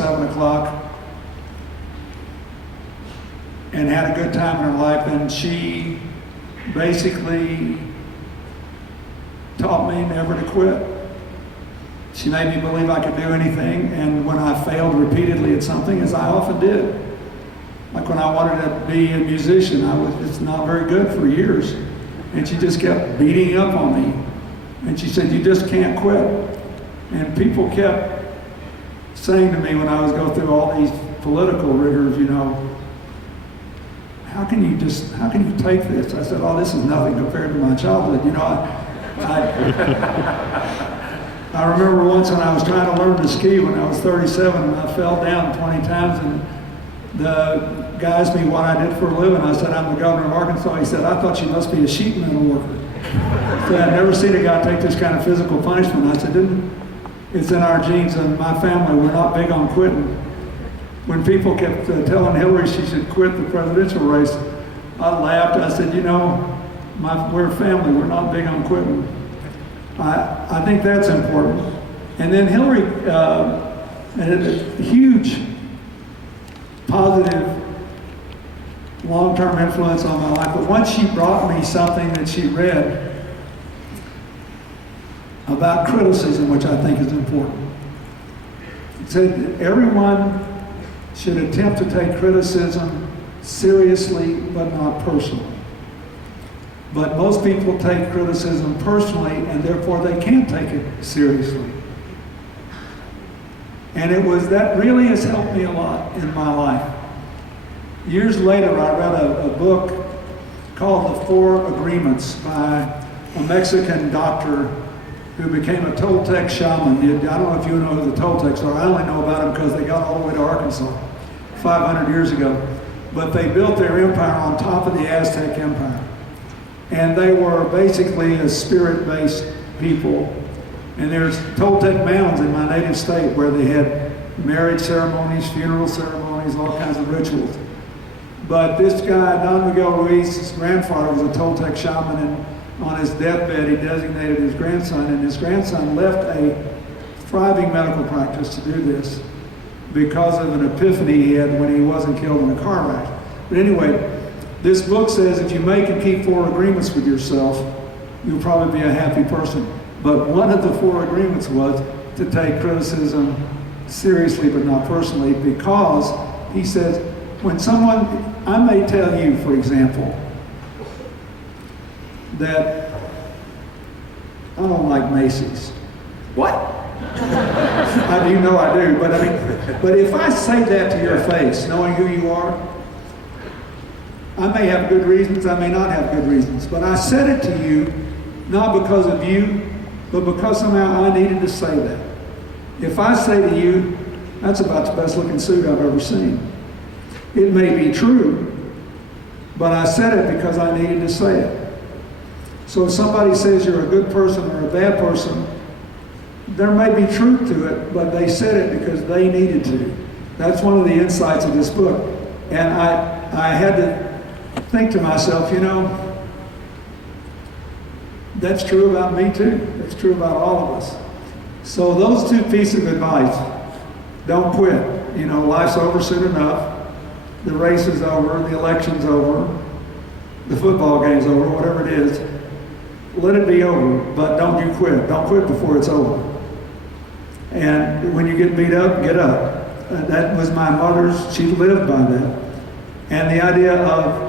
7 o'clock and had a good time in her life, and she basically taught me never to quit. She made me believe I could do anything, and when I failed repeatedly at something, as I often did, like when I wanted to be a musician, I was just not very good for years, and she just kept beating up on me, and she said, "You just can't quit." And people kept saying to me when I was going through all these political rigors, you know, how can you take this? I said, "Oh, this is nothing compared to my childhood." You know, I remember once when I was trying to learn to ski when I was 37, and I fell down 20 times, and the guy asked me what I did for a living. I said, "I'm the governor of Arkansas." He said, "I thought you must be a sheet metal worker." So I'd never seen a guy take this kind of physical punishment. I said, "It's in our genes, and my family, we're not big on quitting." When people kept telling Hillary she should quit the presidential race, I laughed. I said, "You know, we're a family, we're not big on quitting." I think that's important. And then Hillary had a huge positive long-term influence on my life. But once she brought me something that she read about criticism, which I think is important. It said that everyone should attempt to take criticism seriously, but not personally. But most people take criticism personally, and therefore they can't take it seriously. And that really has helped me a lot in my life. Years later, I read a book called The Four Agreements by a Mexican doctor who became a Toltec shaman. I don't know if you know who the Toltecs are. I only know about them because they got all the way to Arkansas 500 years ago. But they built their empire on top of the Aztec Empire. And they were basically a spirit-based people. And there's Toltec mounds in my native state where they had marriage ceremonies, funeral ceremonies, all kinds of rituals. But this guy, Don Miguel Ruiz, his grandfather was a Toltec shaman, and on his deathbed he designated his grandson, and his grandson left a thriving medical practice to do this because of an epiphany he had when he wasn't killed in a car wreck. But anyway, this book says if you make and keep 4 agreements with yourself, you'll probably be a happy person. But one of the 4 agreements was to take criticism seriously but not personally, because he says, when I may tell you, for example, that I don't like Macy's. What? You know I do, but if I say that to your face, knowing who you are, I may have good reasons, I may not have good reasons, but I said it to you not because of you, but because somehow I needed to say that. If I say to you, that's about the best looking suit I've ever seen, it may be true, but I said it because I needed to say it. So if somebody says you're a good person or a bad person, there may be truth to it, but they said it because they needed to. That's one of the insights of this book. And I had to think to myself, you know, that's true about me too. That's true about all of us. So those 2 pieces of advice: don't quit. You know, life's over soon enough. The race is over, the election's over, the football game's over, whatever it is. Let it be over, but don't you quit. Don't quit before it's over. And when you get beat up, get up. That was my mother's, she lived by that. And the idea of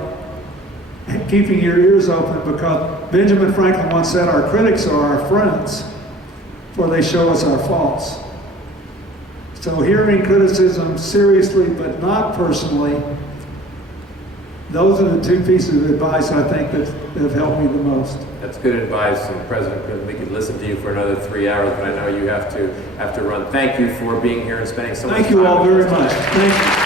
keeping your ears open, because Benjamin Franklin once said, our critics are our friends, for they show us our faults. So hearing criticism seriously but not personally, those are the 2 pieces of advice I think that have helped me the most. That's good advice, and President, we could listen to you for another 3 hours, but I know you have to run. Thank you for being here and spending so much time. Thank you all very much. Thank you.